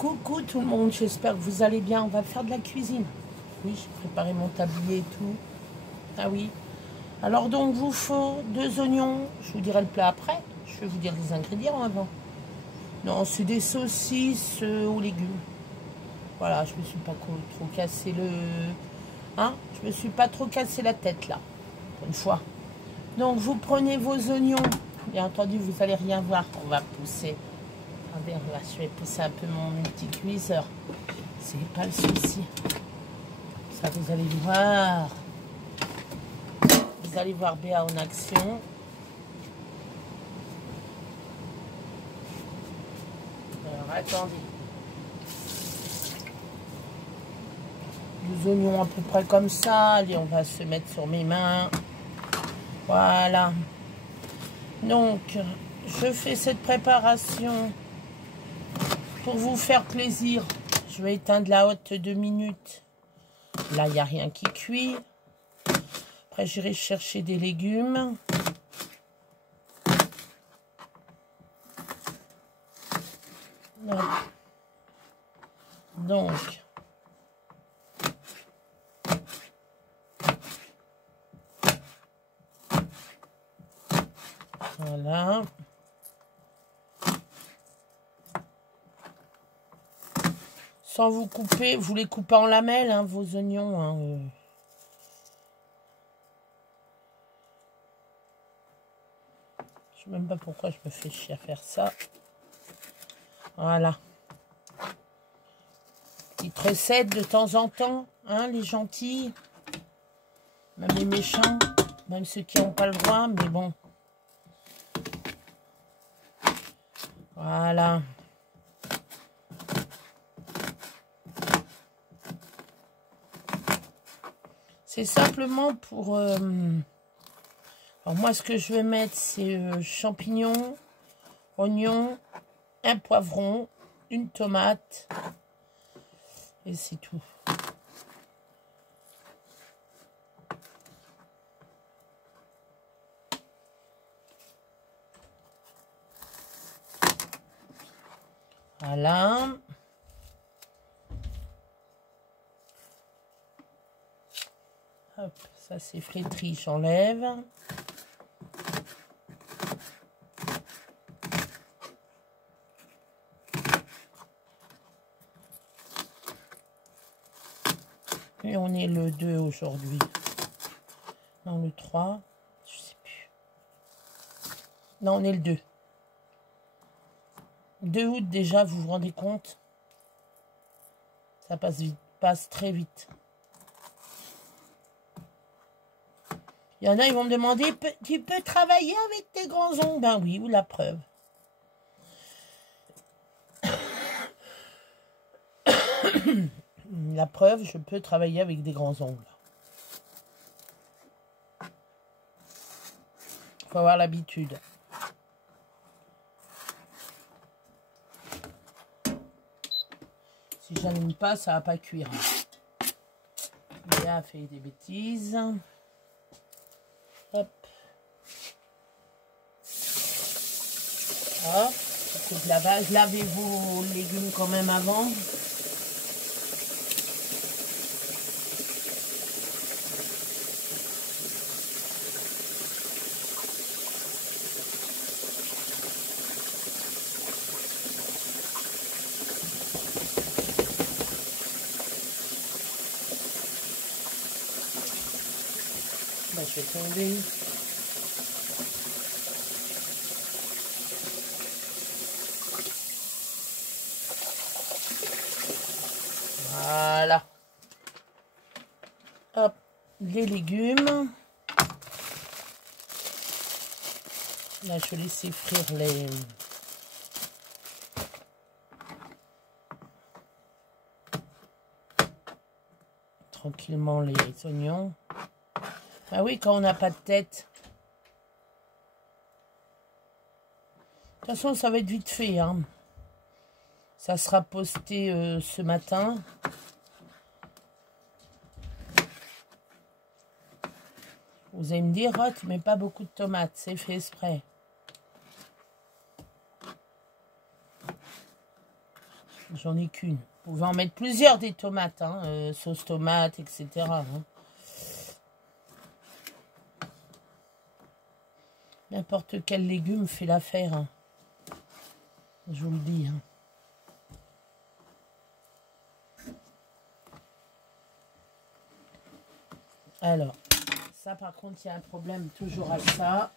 Coucou tout le monde, j'espère que vous allez bien. On va faire de la cuisine. Oui, j'ai préparé mon tablier et tout. Ah oui. Alors donc, vous faut 2 oignons. Je vous dirai le plat après. Je vais vous dire les ingrédients avant. Non, c'est des saucisses aux légumes. Voilà, je me suis pas trop cassé le... Hein? Je me suis pas trop cassé la tête là. Une fois. Donc, vous prenez vos oignons. Bien entendu, vous allez rien voir. On va pousser. Attendez, je vais pousser un peu mon multicuiseur. C'est pas le souci. Ça, vous allez voir. Vous allez voir Béa en action. Alors, attendez. Les oignons à peu près comme ça. Allez, on va se mettre sur mes mains. Voilà. Donc, je fais cette préparation pour vous faire plaisir. Je vais éteindre la hotte 2 minutes. Là, il n'y a rien qui cuit. Après, j'irai chercher des légumes. Hop. Donc, voilà. Sans vous couper, vous les coupez en lamelles, hein, vos oignons. Hein. Je sais même pas pourquoi je me fais chier à faire ça. Voilà. Petite recette de temps en temps, hein, les gentils. Même les méchants, même ceux qui n'ont pas le droit, mais bon. Voilà. C'est simplement pour... alors moi, ce que je vais mettre, c'est champignons, oignons, un poivron, une tomate. Et c'est tout. Voilà. Hop, ça c'est flétri, j'enlève. Et on est le 2 aujourd'hui. Non, le 3. Je sais plus. Non, on est le 2. 2 août déjà, vous vous rendez compte? Ça passe vite, passe très vite. Il y en a, ils vont me demander, tu peux travailler avec tes grands ongles? Ben oui, ou la preuve. La preuve, je peux travailler avec des grands ongles. Il faut avoir l'habitude. Si je n'allume pas, ça va pas cuire. Léa a fait des bêtises. Hop. Hop. Coup de lavage. Lavez vos légumes quand même avant. Ben, je vais tomber. Voilà. Hop, les légumes. Là, je vais laisser frire les... tranquillement les oignons. Ah oui, quand on n'a pas de tête. De toute façon, ça va être vite fait. Hein. Ça sera posté ce matin. Vous allez me dire, oh, tu mets pas beaucoup de tomates. C'est fait exprès. J'en ai qu'une. Vous pouvez en mettre plusieurs des tomates, hein, sauce tomate, etc. Hein. N'importe quel légume fait l'affaire. Hein. Je vous le dis. Hein. Alors, ça par contre, il y a un problème toujours à ça.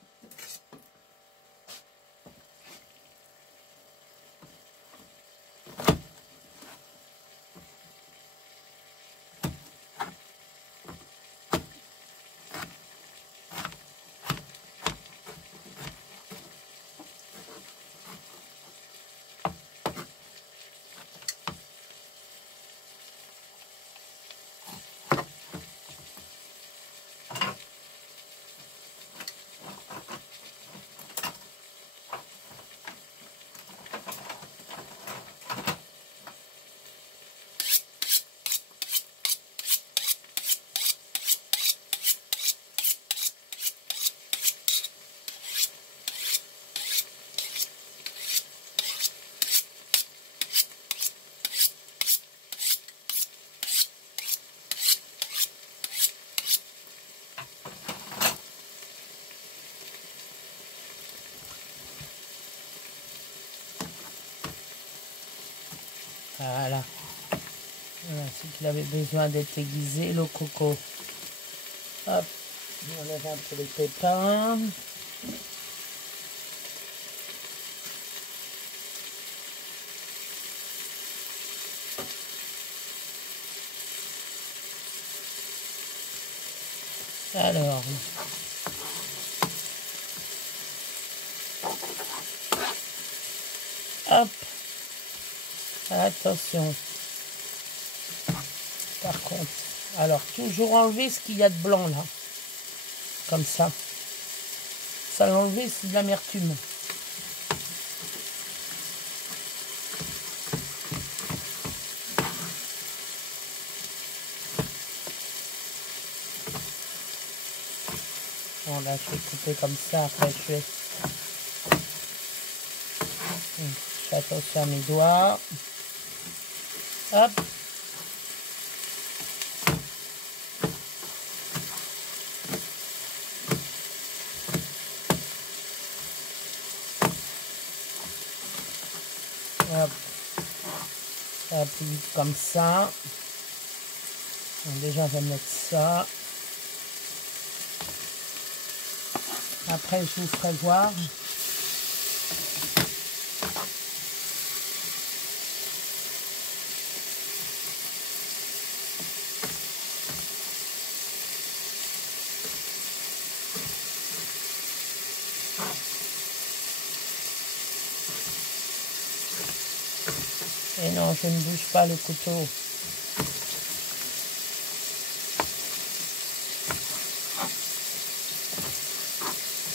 Voilà. Voilà, c'est qu'il avait besoin d'être aiguisé, le coco. Hop, on enlève un peu les pépins. Alors, hop, attention. Par contre, alors toujours enlever ce qu'il y a de blanc là, comme ça. Ça l'enlever, c'est de l'amertume. Bon là, je vais couper comme ça. Après, je fais attention à mes doigts. Hop. Hop. Ça va plus vite comme ça. Donc déjà, je vais mettre ça. Après, je vous ferai voir. Et non, je ne bouge pas le couteau.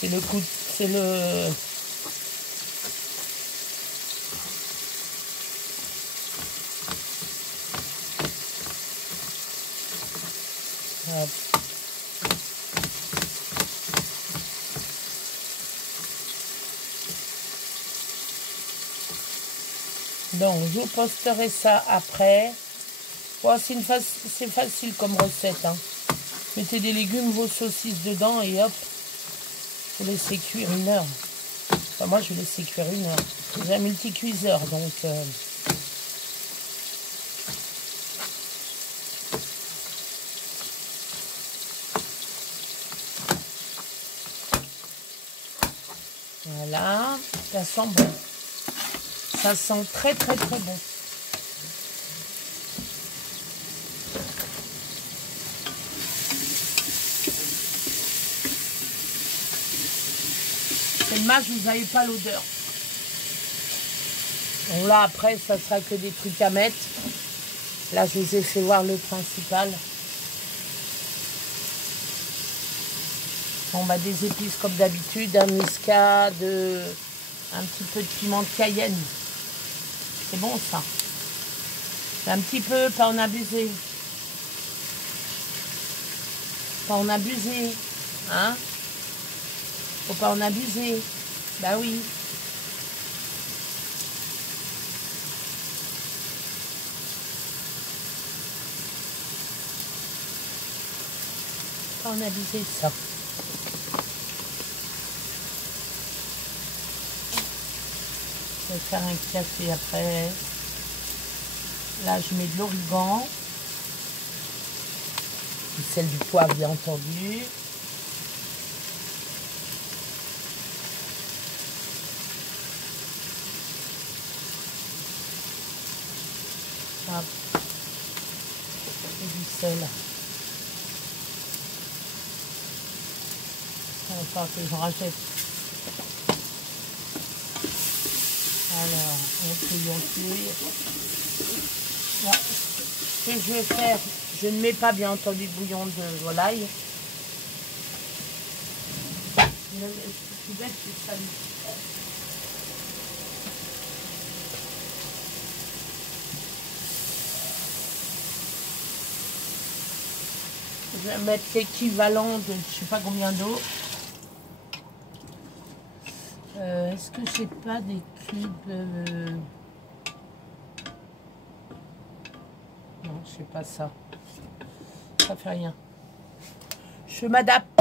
C'est le coup, c'est le... Hop. Donc, je vous posterai ça après. Bon, c'est facile comme recette. Hein. Mettez des légumes, vos saucisses dedans et hop, vous laissez cuire 1 heure. Enfin, moi, je vais laisser cuire 1 heure. J'ai un multicuiseur, donc... Voilà, ça sent bon. Ça sent très très très bon. C'est dommage, vous n'avez pas l'odeur. Bon là après, ça sera que des trucs à mettre. Là, je vous ai fait voir le principal. On va des épices comme d'habitude, un muscade, un petit peu de piment de Cayenne. C'est bon ça. Un petit peu, pas en abuser. Pas en abuser. Hein? Faut pas en abuser. Bah oui. On a visé ça. Je vais faire un café après. Là, je mets de l'origan. Celle du poivre, bien entendu. Hop. Et du sel. Il va falloir que je rachète. Alors, on cueille. Là, ce que je vais faire, je ne mets pas bien entendu de bouillon de volaille. Je suis bête, c'est salé. Je vais mettre l'équivalent de je ne sais pas combien d'eau. Est-ce que c'est pas des cubes Non, c'est pas ça. Ça fait rien. Je m'adapte.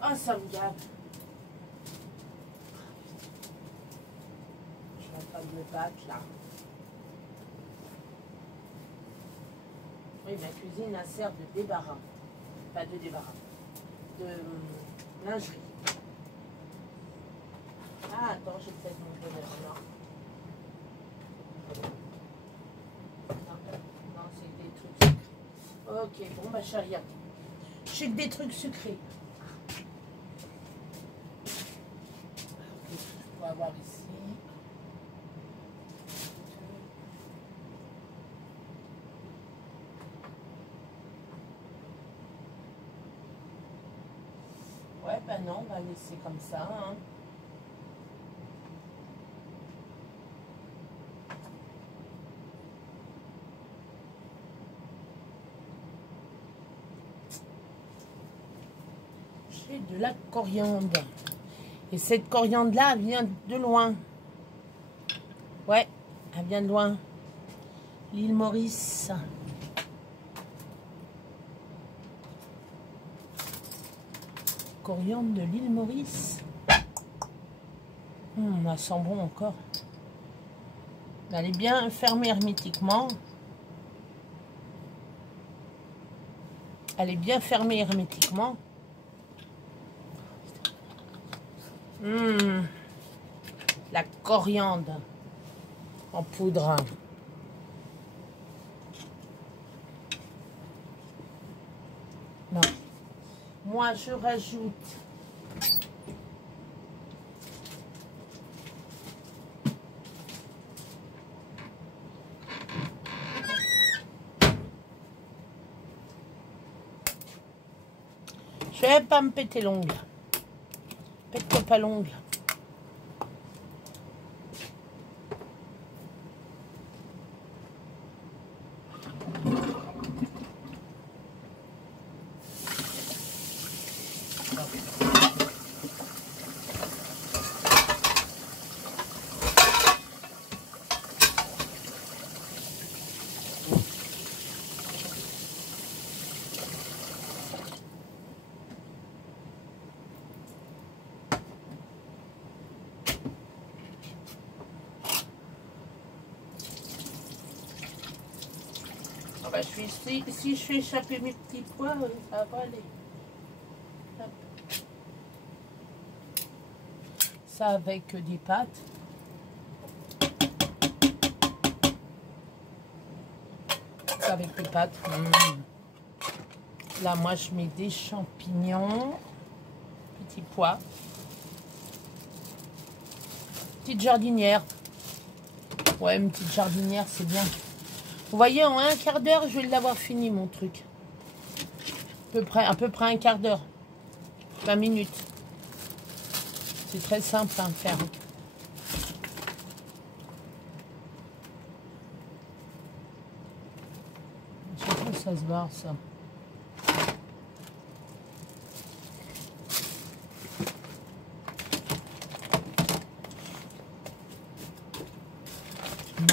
Ah, ça me gave. Je suis en train de me battre là. Oui, ma cuisine elle sert de débarras. Pas de débarras. De lingerie. Ah, attends, j'ai peut-être mon bonheur là. Non, c'est des trucs sucrés. Ok, bon, bah, chérie. J'ai que des trucs sucrés. On va voir ici. Ouais, ben non, on va laisser comme ça. Hein. J'ai de la coriandre. Et cette coriandre-là, elle vient de loin. Ouais, elle vient de loin. L'île Maurice. Coriandre de l'île Maurice. Elle sent bon encore. Elle est bien fermée hermétiquement. Elle est bien fermée hermétiquement. La coriandre en poudre. Non. Moi, je rajoute je vais pas me péter l'ongle. Pète-toi pas l'ongle. Bah, si je fais échapper mes petits pois, ça va pas aller. Hop. Ça avec des pâtes. Ça avec des pâtes. Là, moi, je mets des champignons. Petits pois. Petite jardinière. Ouais, une petite jardinière, c'est bien. Vous voyez, en un quart d'heure, je vais l'avoir fini, mon truc. À peu près un quart d'heure. 20 minutes. C'est très simple à faire. Je sais pas si ça se barre, ça.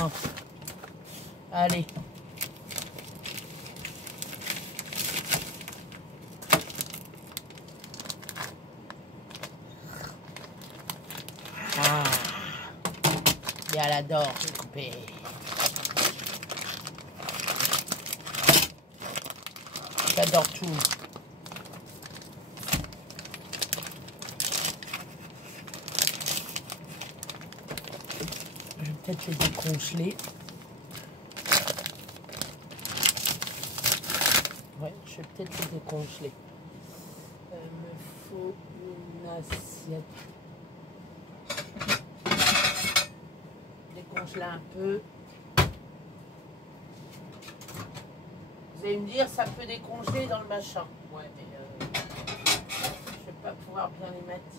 Non. Allez. Ah. Et elle adore couper. J'adore tout. Je vais peut-être les décongeler. Ouais, je vais peut-être les décongeler. Il me faut une assiette. Décongeler un peu. Vous allez me dire, ça peut décongeler dans le machin. Ouais, mais je vais pas pouvoir bien les mettre.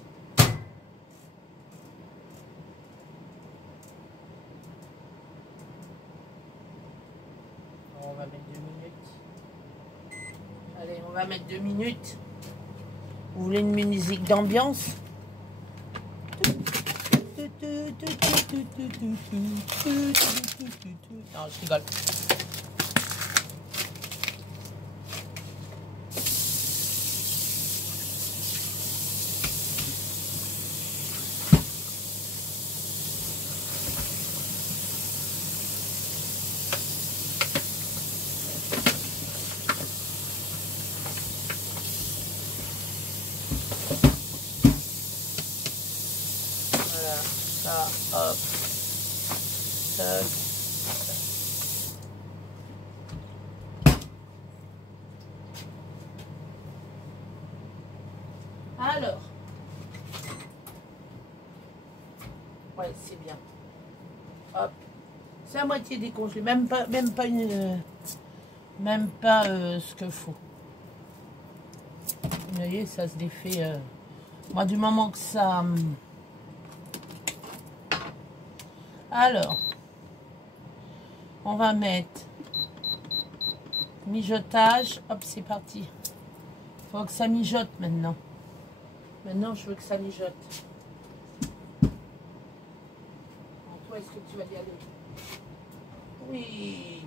Bon, on va mettre 2 minutes. Allez, on va mettre 2 minutes. Vous voulez une musique d'ambiance? Non, je rigole. Ça, hop, tac. Alors, ouais, c'est bien. Hop, c'est à moitié décongelé, même pas ce qu'il faut. Vous voyez, ça se défait. Moi, du moment que ça. Alors, on va mettre mijotage. Hop, c'est parti. Faut que ça mijote maintenant. Maintenant, je veux que ça mijote. Toi, est-ce que tu vas y aller? Oui.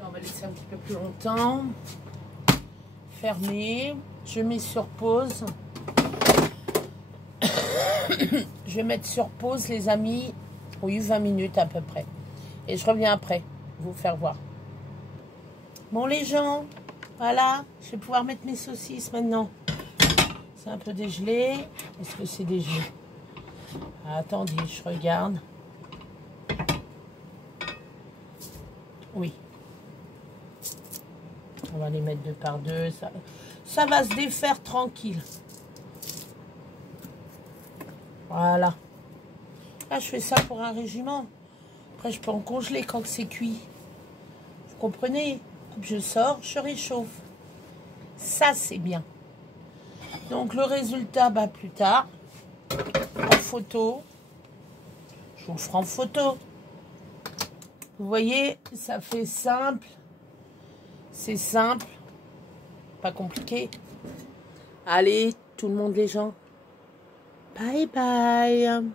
Là, on va laisser un petit peu plus longtemps. Fermer. Je mets sur pause. Je vais mettre sur pause, les amis. Oui, 20 minutes à peu près. Et je reviens après, vous faire voir. Bon, les gens, voilà. Je vais pouvoir mettre mes saucisses maintenant. C'est un peu dégelé. Est-ce que c'est dégelé? Attendez, je regarde. Oui. On va les mettre 2 par 2. Ça va se défaire tranquille. Voilà. Là, je fais ça pour un régiment. Après, je peux en congeler quand c'est cuit. Vous comprenez? Je sors, je réchauffe. Ça, c'est bien. Donc, le résultat, bah, plus tard, en photo. Je vous le ferai en photo. Vous voyez, ça fait simple. C'est simple. Pas compliqué. Allez, tout le monde, les gens. Bye bye.